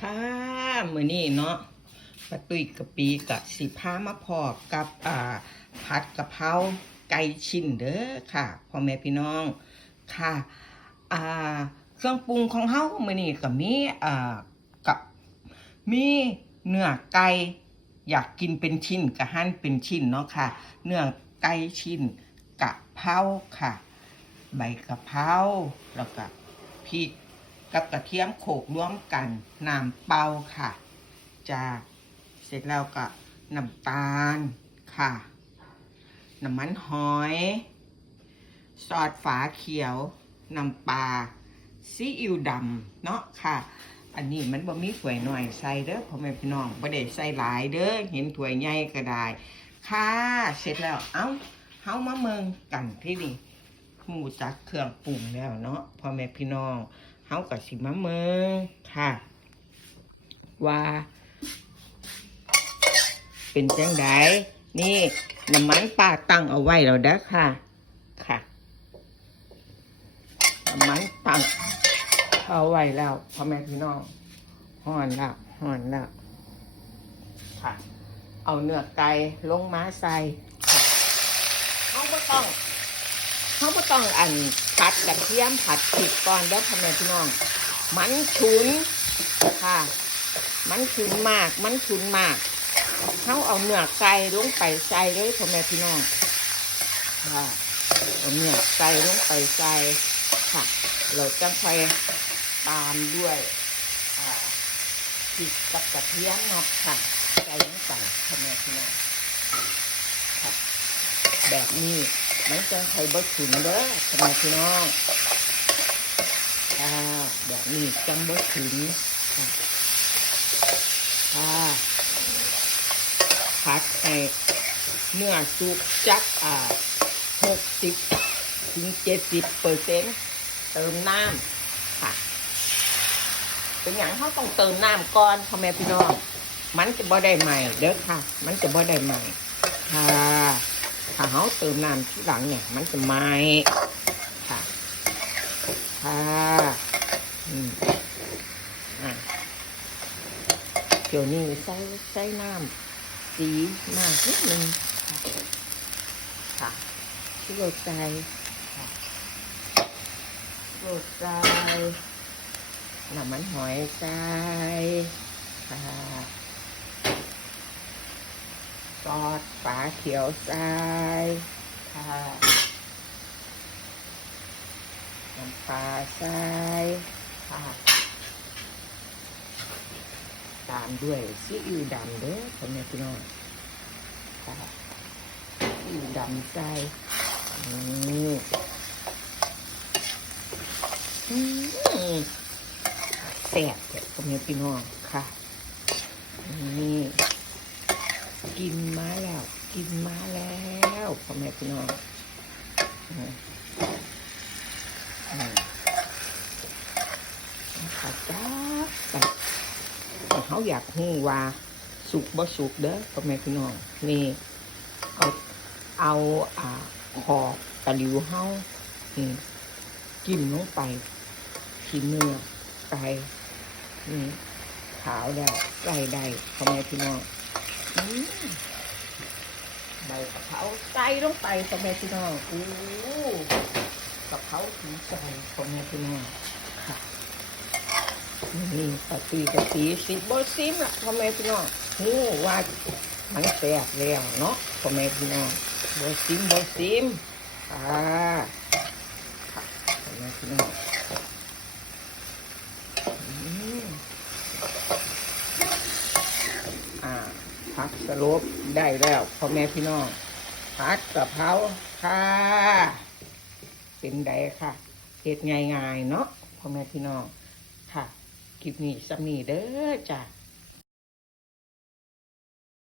ค่ะมือนี้เนาะปาตุ้ยกะปีกับสิพามาพอกกับอ่าผัดกะเพราไก่ชิ้นเด้อค่ะพ่อแม่พี่น้องค่ะอ่าเครื่องปรุงของเฮามือนี้ก็มีอ่ากับมีเนื้อไก่อยากกินเป็นชิ้นก็หั่นเป็นชิ้นเนาะค่ะ เนื้อไก่ชิ้นกะเพราค่ะ ใบกะเพราแล้วก็พริก กับกระเทียมโขลกร่วมกันน้ำเปล่าค่ะจ้าเสร็จแล้วก็น้ำตาลค่ะ น้ำมันหอย ซอสฝาเขียว น้ำปลาซีอิ๊วดำเนาะค่ะ อันนี้มันบ่มีถ้วยหน่อยใส่เด้อพ่อแม่พี่น้องบ่ได้ใส่หลายเด้อเห็นถ้วยใหญ่ก็ได้ค่ะเสร็จแล้วเอ้าเฮามาเมืองกันที่นี่หมูจักเครื่องปรุงแล้วเนาะพ่อแม่พี่น้อง เฮากับสิมาเมืองค่ะ ว่า เป็นจังไดนี่น้ำมันป้าตั้งเอาไว้แล้วเด้อค่ะค่ะน้ำมันตั้งเอาไว้แล้วพ่อแม่พี่น้องห่อนแล้วห่อนแล้วค่ะ เอาเนื้อไก่ลงมาใส่เขาก็ต้อง เขาก็ต้องอันผัดกระเทียมผัดพริกก่อนแล้วพ่อแม่พี่น้อง มันฉุนค่ะ มันฉุนมาก มันฉุนมากเขาเอาเนื้อไก่ลงไปใส่เลยพ่อแม่พี่น้องค่ะเอาเนื้อไก่ลงไปใส่ค่ะ เราจะค่อยตามด้วยอ่าพริกกับกระเทียมนะค่ะใส่ลงไปพ่อแม่พี่น้องค่ะแบบนี้ มันจะใช้บะฉุนเด้อทำไมพี่น้องค่ะแบบนี้จังบะฉุนค่ะค่ะพัดให้เนื้อสุกจักอ่าหกสิบถึงเจ็ดสิบเปอร์เซ็นต์เติมน้ำค่ะ เป็นอย่างเขาต้องเติมน้ำก่อนพ่อแม่พี่น้อง มันจะบ่ได้ใหม่เด้อค่ะ มันจะบ่ได้ใหม่ค่ะ ถ้าเขาเติมน้ำที่หลังเนี่ย มันจะไหมค่ะค่ะอืมอะเดี๋ยวนี้ใส่ใส่น้ำสีมากนิดนึงค่ะที่เรใจค่ะเรใจน้ำมันหอยใจค่ะ ซอสฝาเขียวทรายค่ะน้ำปลาทรายค่ะตามด้วยซีอิ๊วดำเด้อพ่อแม่พี่น้องค่ะซีอิ๊วดำใส่นี่อืมแซ่บเด็ดพ่อแม่พี่น้องค่ะ นี่ กินมาแล้ว กิน มาแล้วพ่อแม่พี่น้องอืมอืมข้าจ้าเขาอยากหูว่าสุกบ่สุกเด้อพ่อแม่พี่น้องนี่เอาเอาอ่าขอบตะหลิวเฮานี่กินลงไปที่เนื้อไก่นี่ขาวแล้วไก่ได้พ่อแม่พี่น้องอืม ใบกะเพราใส่ลงไปพ่อแม่พี่น้องโอ้กะเพราถึงใจพ่อแม่พี่น้องค่ะนี่ปะตีปะตีสิบบซิมละพ่อแม่พี่น้องโอ้ว่ามันแสบแล้วเนาะพ่อแม่พี่น้องบซิมบซิมอ่าค่ะพ่อแม่พี่น้องอืม อ่า ผักสลบได้แล้วพ่อแม่พี่น้องผัดกะเพราค่ะเป็นไดค่ะเห็ดง่ายๆเนาะพ่อแม่พี่น้องค่ะคลิปนี้สำนีเด้อจ้ะ